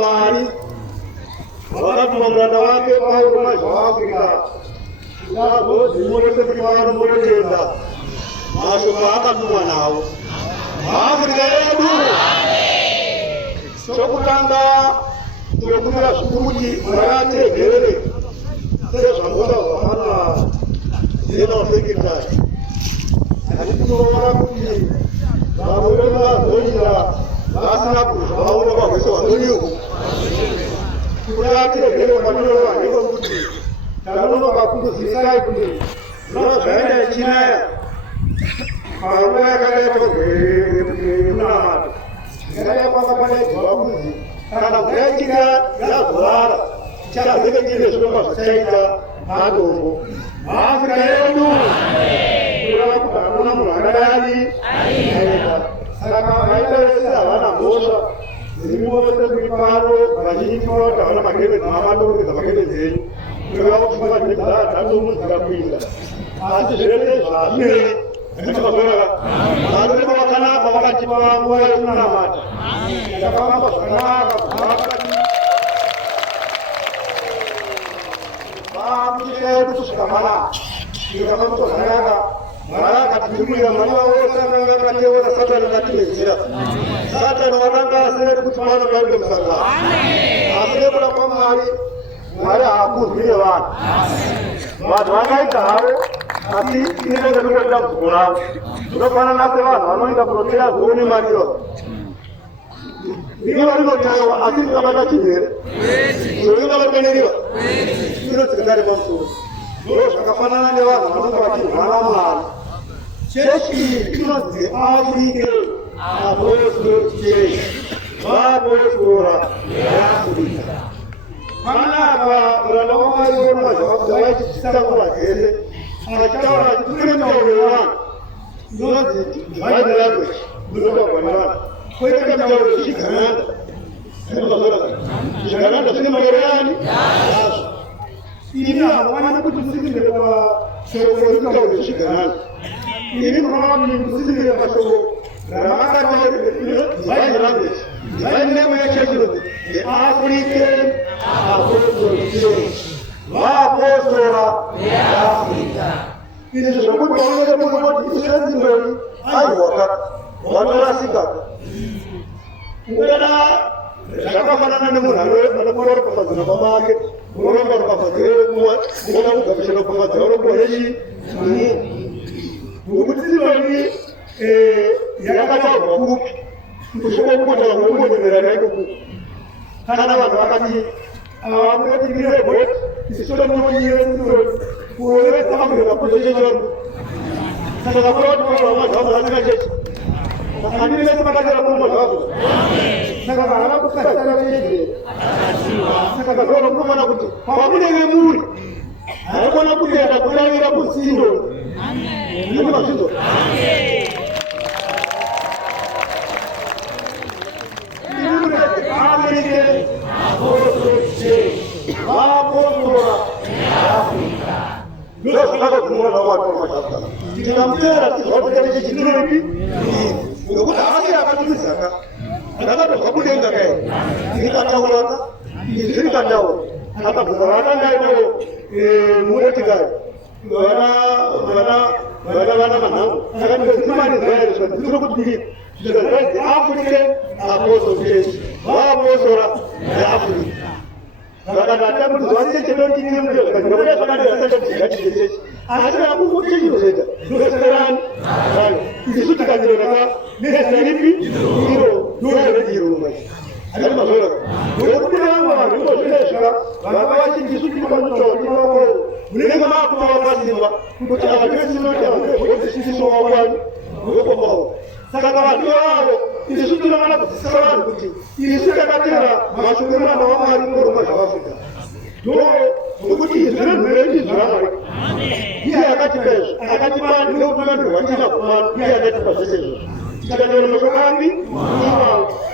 mali wakati wa mranda wake au urumaji wa Afrika nabo zimurete kwibana murenda mashuka akatumwa nawo Afrika yedu sokutanga tuyokumira sukuji marate gerere sasa ngoda wana zeno sekretari alikuwa kuti baburenga dojira basina kuzaona baweso wadoniyo kurate gerere wadoniyo niko kuti tarono bakundu sikai kuti no zaenda china Kaya itu benar. Kaya apa kaya bagus. Karena kaya Cina ya luar. Cara kita Cina sudah masuk Cina. Aduh. Afrika itu. Kurang aku tak pernah mengenali. Sekarang kita sudah ada bosa. Ini bosa berparu. Bagi itu kalau pakai nama tu kita pakai ini. Kalau cuma kita tak tahu tidak bisa. Asal sebenarnya Niko bora. Lalu kita makan apa? Makan cuma buah yang nama. Kita makan apa? Makan kita itu sudah mana? Kita makan itu mana? Mana kat bumi yang mana orang orang kat dia orang sadar kat dia tidak. Sadar orang kat sadar kuch mana kalau kita sadar. Asal berapa hari? Mari aku beriwan. Madwana itu Ati ini kan dulu kita kurang. Sudah pernah nanti lah, orang kita protes goni Mario. Ini Mario yang asing kita baca cihir. Sudah kita baca ini. Ini sekedar bangsu. Terus kapan nanti lah, orang baca malam. Ceci itu nanti Afrika. Abois berciri. Abois berora. Mana apa? Kalau orang itu masuk, jangan kita buat ini. Acara itu orang, dua lain language, dua orang. Kau kan jauh sih kan? Sekarang dah sini mengerti. Ini awalnya aku tu sini lepas seorang jauh sih kan? Ini orang yang sini lepas seorang. Ramai kan lain language, lain nama yang cakap. Afrika, Afrika. Wapos orang Afrika. Ini sebut orang yang membuat Israel sendiri. Ayo wakat, wakat sikap. Mungkin ada mana nemu lalu ada orang pasal apa market, orang pasal buat, orang nggak bisa pasal orang boleh sih. Bukan sih lagi, ya kata buku, semua buku dalam buku beneran itu buku. Karena wakat ini. Aku ni kira buat, sudah menyiapkan tu, boleh tak boleh apa saja. Saya tak boleh orang orang lagi. Kami ni semua kita orang orang. Saya tak nak aku kata lagi. Saya tak orang orang aku tu. Kami ni memuri. Aku nak aku dia aku lagi aku sindo. Ini maksud tu. Kalau ada pun tuan saya cedok kini mungkin, kalau ada orang ada saya cedok. Ada aku pun cedok saja. Dua sekarang, itu sudah kan dia kata, ni saya ni dua ada di rumah. Ada masalah. Dua pun dia orang, dua sudah sekarang. Bapa masih di situ pun cedok, di bawah. Boleh kan aku bawa pasir ni, aku cakap ada sini ada, ada sini semua orang, dua pun. Sekarang dia ini sudah mana sekarang ini sudah kata masuk rumah bawa hari rumah Afrika. Begitu sudah mereka sudah hari. Dia akan cepat dia bukan dua tidak dia ada tempat sesuatu. Jika dia masuk kami,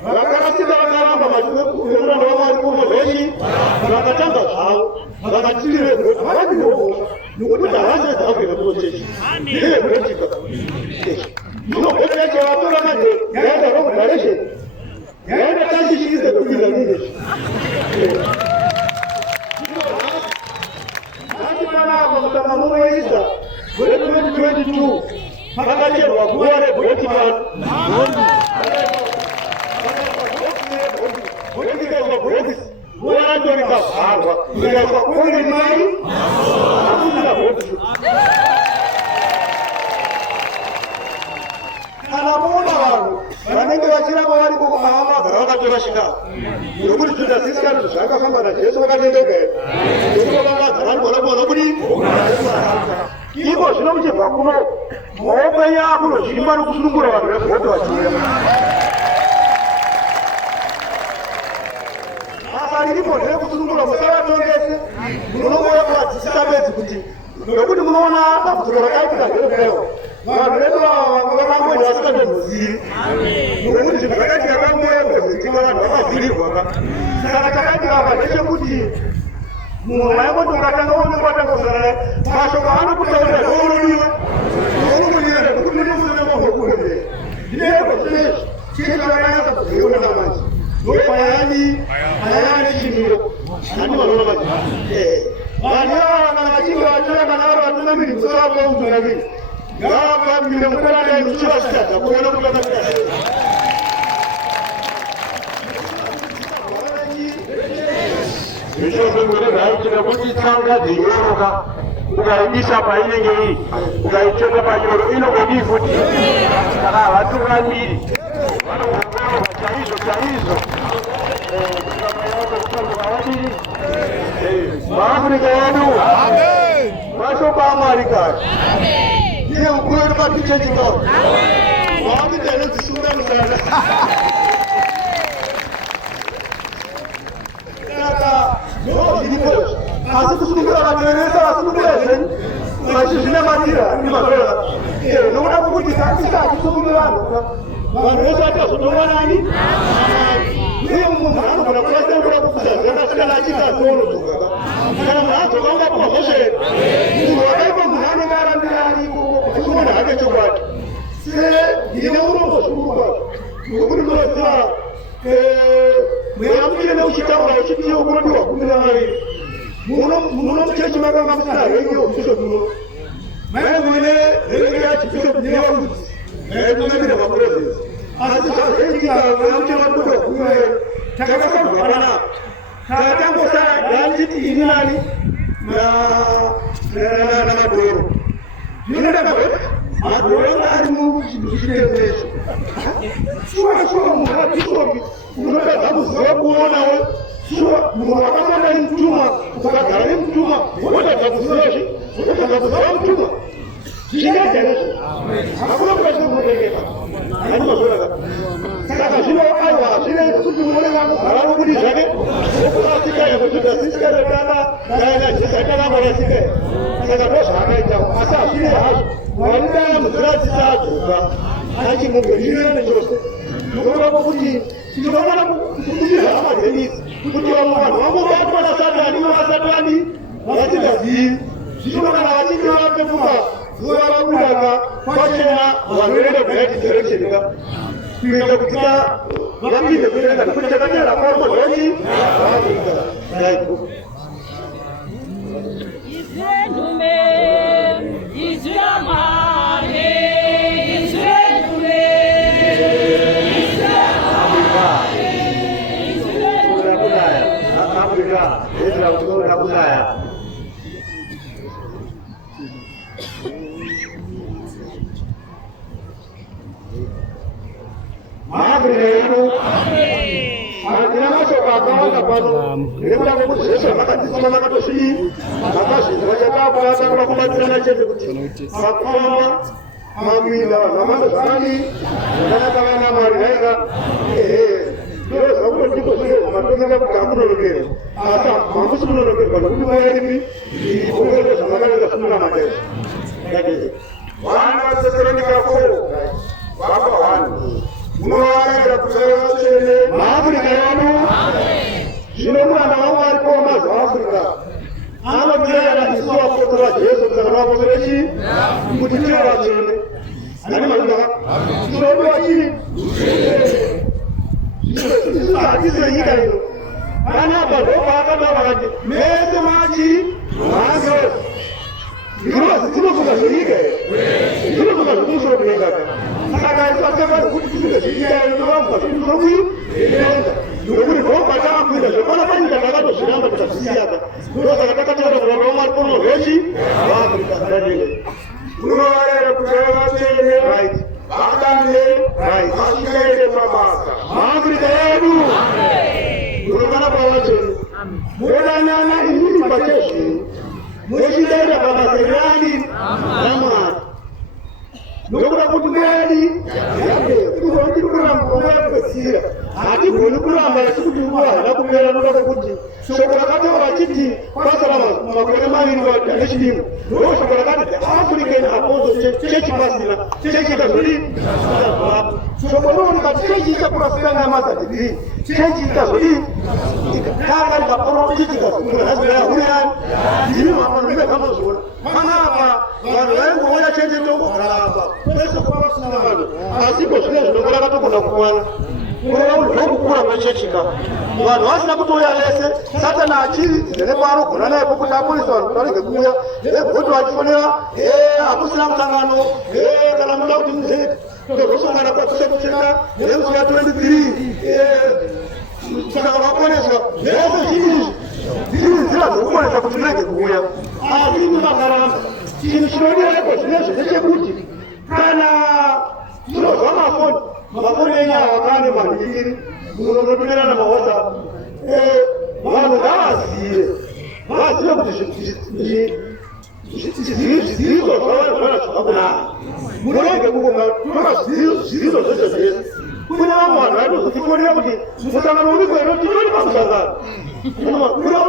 maka kita akan masuk rumah bawa hari rumah lagi. Maka contoh tahu, maka ciri apa itu? Lupa dah saya tahu kita proses. Dia berarti No, boleh jawab tu ramai. Ya ada orang dari sini. Ya ada kasih sini tu kita ni. 2022 pakacherwa guva rebhotiman ikaiswa bhokisi guva racho rikavharwa ikaiswa konge mai hakusina bhokisi. Kana muona vanhu vanenge vachiramba vari kuhamba vakatorashika nokuti zvidhasisika zvakafamba najesu vakatendeka here nokuti vakagara vari kuona kuti iko zvino muchibva kuno maoko enyu akunozvimba nokusunungura vanhu vebhoto vachienda basa riripo nderekusunungura musavatongese munongoya kuvadzisisa bedzi kuti nokuti munoona dambudziko rakaitika nderepewo vanhu vedu vakangoenda vasingatomuzii nokuti zvinhu zvakaitika kangoya muzitima vanhu vakavhirirwa ka saka chakaitika apa ndechekuti munhu waingoti ukatanga onekatanga kusara mashoko anokutaurira nounodiwa nounodiwa nekuti munemunemahokundee ndineko zvinezvi chechi vakanyasa kuziona namanje ndopayaani ayaane chimiro ani vanona maji vanhu ivavana vachinge vatora kana vari vatungamiri musavapa utungamiri ngavapamire mukoradai muchivasitadza kuona kuti vakaita sei Mishonga zvaitika kuti tsanga dzinyoroka ukaibisa painenge iri ukaicheka panyoro inogodi futi kana havatungamiri vanoongororwa chaizvo chaizvo vakadini maafrika yedu mashoko amwari kare iye ukuru wedu patichechikao vakuita nodzisunga musana zviripozvo asi kusungura vaneresa vasungura zvenyu vachizvinamatira nimazora nokuda kwokuti kakisa achisungura vanhu vanhu vese vatazotonga nani uye munhu anogona kurasengura kukuza zvakasiyana achikasonotoka kana munhu adzoka ungapohoshe munhu wakaipa munhu anenge arambira ariko kuchiona hake chokwadi se ndine urombo zvikuru kwazvo nokuti munoziva mweya muchine uchitaura uchitiwo kunodiwa kumira maviri muno muchechi makanga musina rengi obishop muno maimune rengi yachibishop nevarudzi maitungamira maprofesi asi zvazvaitika mweya muchine makudiwa kumira takasabvanana takangosara yanditi ini nani namadoro ndinodakabva madoro anga ari muchitembezvo shuwa munhu wabishopi unotadza kuziva kuonawo shuwa munhu wakafamba nemutumwa ukagara nemutumwa wotadza kuzivazve wotadza kuziva mutumwa zvingaita nezvo hakuna kukachinokunotengeka ani mazoraka saka zvino aiwa zvinenge kuti muone vanogara vokudi zvake okurasika ekuzvidhasisikaretana dainajesatanambarasika saka ndo zvaakaitawo asi hazvine hazvo vanodana muziradzisa adzoka achimugezvirene chose nokuda kwokuti tinofanira kukumbira hama dzenisi kuti vamwe vanhu vangobatwa nasatani nevasatani vasingazivi zvino kana vachinge vapepuka zuva rakudaka pachena vanhu vende kuunited direction ka kuita kuti vapinde kuenda nekuti chakanyara kwamozvachi vaika maafrika yedu hatina mashoko akawanda pano nekuda kwokuti zveshe makadzisama makatozvii makazvinzwa chakapaatakuda kubatsirana chete kuti makufamba maminda vanhu vamando zvakani zvakanaka vana mwari naika ndoza kunodiko zvino matongeka kuti hakunonokerwa asi hamusi kunonokerwa nokuti vaerimi ipongezo zvamakaneka sununa mataizvo vana vateseronika 4 vapa 1 munovarayira kusara vatsvene maafrika yedu zvino muranda vangu varipo mazuva afrika anomirayira isu vapotora jesu kusaka vapotorechi kuti tive vatsvene ani mazvinaka tinodiwa chii hatizenyika ino vanapa ndopaakada vakati mese machi maange ndinozi dzinofunga zvenyika here zvokuyi nokuti ndobvataakuita zvekona panyika takatozviramba tikazvisiyaka ndosaka takataura kuti vaMwari porozvechi vaafrika zvadanile unovarere kuti vavatene vadanile vasvikaire mabasa maafrika yedu unokana pavacheni modanana inini pachezveni mochidaira pabasa rani raMwari nokuda kuti mwari tiri kuramba mwayapedzira hatigoni kuramba sikuti nguva hada kumera nokuda kwekuti shoko rakataura chiti pasara makore maviri nechidimo ndo shoko rakati the African Apostle Church pasina chechi ikazodi shoko rinooneka kuti chechi ichakurasira nyama dzadhiri chechi ikazodi ikatanga rikaporooitikazungurazirahureani ndimi mapano ndimekambozviona panapa vanhu vaingouya chechi tokuharamba pese kuva pasina vanhu asiko zvine zvinoko rakatogona kukwana kukura kwechechika vanhu vasina kutoya vese satana achiri nepaaanogona naipo kuti aponesa vanhu kuti varege kuuya vegoti vachifonera hakusina musangano kana muda kuti muzeti tozosongana kwasekucheka nemusi wa23 saka vaponeswa vese zvii dziri nzira dzokuponesa kuti murege kuuya asi imi makaramba chinhu chinodirepo zvinezvo ndechekuti kana tinozwa mafoni enyawa kane maviri munonotomerana mawhatsapp vanhu ngavazive kuti zvizivizo zvavana zvakakunaka murege kungotora zvizivizo zvese zvese kune vamwe vanhu vaitozotifonera kuti musangano uri kweno titori pamusangano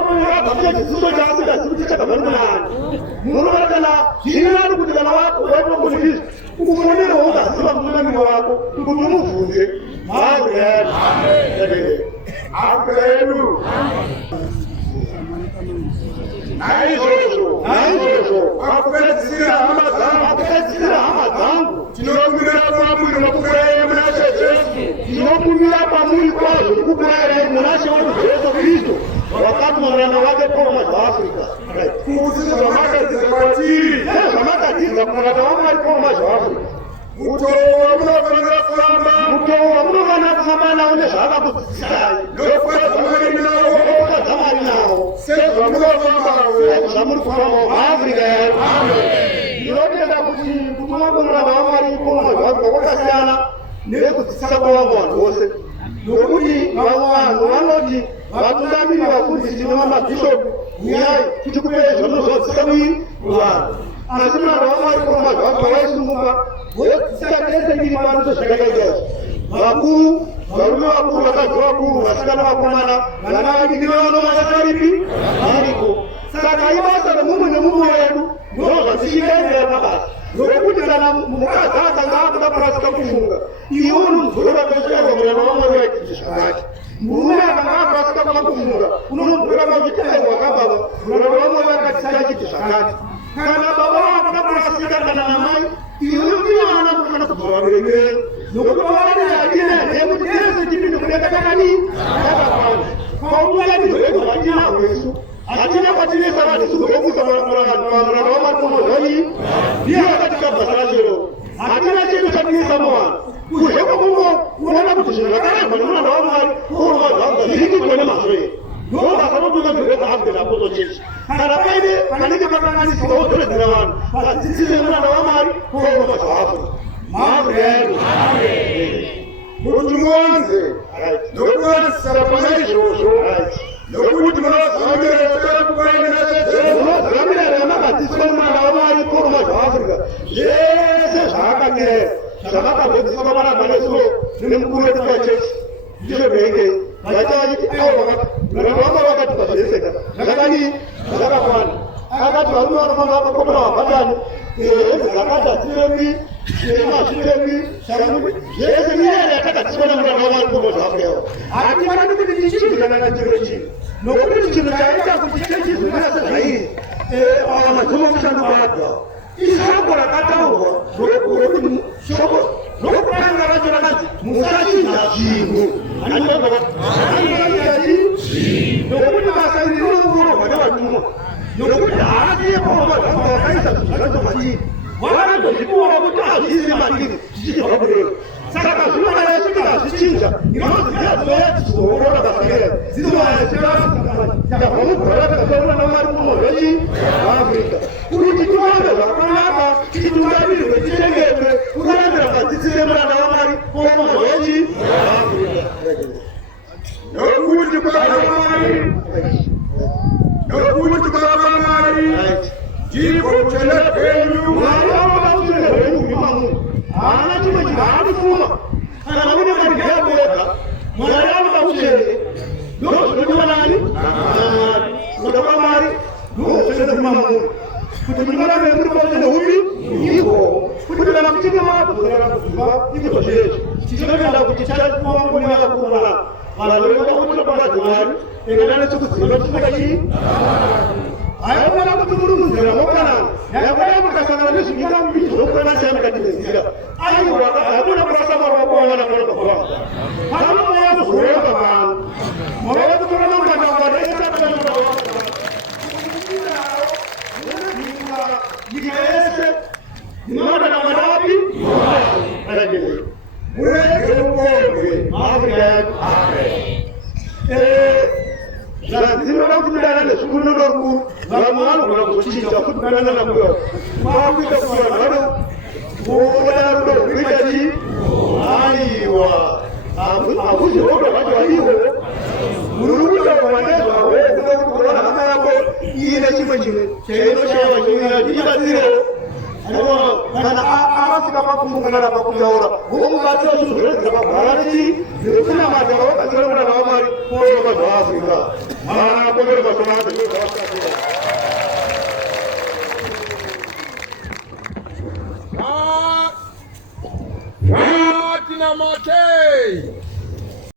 kunaaaaa chiziso chaasingasi kuti chakabva munani munovarakana zvirinani kuti kana waitokonifizva ufonerewo ungaziva mutungamiri wako kuti umubvunze apedu naizvozvo pakupedzisira hama dzangu tinokumbira kwamuri nokukurayirai muna She Jesu tinokumbira kwamuri kwazvo nokukurayirai muna She wedu Jesu Kristu wakati muranda wake Paul zvaAfrica kuti zvamakadzidza kwatiri zvamakadzidza kumuranda waMwari Paul zvaAfrica mutoo wamunofanira kufamba nawo nezvaakakudzidzisai nokukadzamari nawo sezvamunofambawo zvamuri kufambawo maAfrica yedu ndinotenda kuti kutumwa kwomuranda waMwari Paul zvaAfrica kwakasiyana nekudzidzisa kwavamwe vanhu vose nokuti vamwe vanhu vanoti vatungamiri vafundisi nevamabhishopu uyai kuti kupei zvamunozodzisa muvanhu asi muranda waMwari Paul zvaAfrica waisununguka vodzisa tese ndiri pano sezvakaitai vakuru varume vakuru vakadzi vakuru vasikana vakomana vana vadiki nevanomanyakaripi variko saka ibasa remumwe nemumwe wedu ndozvazvichikaenderera mabasa nokuti kana mukadzi akanga akuda kurasika kufunga iwe unonzwera kachikaza muranda waMwari waititi zvakati murume akanga akurasika kuda kufunga unonzwera kachikaza wakababa muranda waMwari wakatisika chiti zvakati kana baba akuda kurasika kana namai iwe unowana kufana kubva vabereki nokuti vavaneyatine nekuti tese tipinde kudenga takani takakwana pautungamiri hwedu hatinahwo isu hatina kwatinesa vanhu sikuzokuisa muranda waMwari pomozvani ndiye akatikabhasara chero hatina chedu chatinesa muvanhu kuzveko kungoona kuti zvinhu zvakarangwa nemuranda waMwari pomozvanga zvirikitwe nemazvo here ndobasa rotungamiri hwezaAfrican Apostle Church kana paine panenge pakanganisika wodzodzera vanhu vadzidzise muranda waMwari pomozvaAfrica maAfrica yedu kuti muwanze nokuwanisira pana izvozvo nokuti munozamira takakukurayirai naShe Jesu munozamira ramakadzidziswa muranda waMwari pomozvaAfrica zvese zvaakanyera zvavakazodziswa pamaramba nesulo nemukuru wedu pachechi ndizvo vhenge vaita vachiti muranda waMwari vakatipa zveseka zvakadii zvakakwana akati varume vanofamba vakakopera vabhatani hezi dzakadzadziremi nemazvitemi zvese nyaya yatakadziswa nemuranda waMwari pomozvaAfrica hatifanani kuti tichidzikana nachiro chino nokuti chinhu chaita kuti chechizvimira sezvairi mazuva mushando kwaadwa ishoko rakataurwa rokuti shoko rokutanga racho rakanzi musachinja zvinhu nokuti basa iri rinoongororwa nevatumwa nokuti haasi yepauvazvanga vakaisa zvinhu zvacho matiri vakandozvipiwa kuti azviise matiri zvichibva kudenga saka zvinova yasvika zvichinja inonzi ndiyazoyachizoorora basakera zinovayachivaabva mugora takasaona namwari mumorwechi vaafrica kuti tivange zvakanaka titungamirwe tichengetwe kurandira madzidzise muranda wamwari omorwechi vaafrica nokuti baba mwari ndiko kuchena kwenyu mwari vanoda kuchena hwenyu kuimamunhu haana chimwe chinaanifuma kana une madhiyabwega mwari anoda kuchene ndozvinodiwa nani namwari kuda kwamwari ndokuchene kuimamunhu kuti munorambe muri pauchene upi ihwo kuti kana muchinge maakuzorara kuzuva iko zvezvo tichinoenda kuti tichakuvangonivakakurana vanhu kuti tobabadza mwari engana nechikudziva chinaka chii hayaona kuti muri munzira mokanana yakwaya mukasangana nezvinyika mbiri zvinokwana chaanakatizenzira aiwa hakuna kurasa mavoko avana kanokafamba panomoya kuzoreva vanhu mavava kutora makananganaeaaaa nyika yese inoda namwadapi akaendelea murege ukombe afrika zvadzinoda kutidana nezvikunodorukuru vamwe vanogona kuzochinja kuti kudanana nakuyo makuita kuti vanhu vanoona rudo rwuita chii aiwa hakuzi rodo rwacho vaiwo muri kutaura nezvavo kuda kuti kuona hama yako iine chimwe chimwe chainoshava chimira tichibatsirewo kana arasika pakumbungana napakutaura vomubatsira zvinhu zvinogara pagwara chii zvekunamata vavabatsira muranda wamwari kuonekwa zvaafrica mana apomerwa somanata zvinozvavasakira Vatinamate!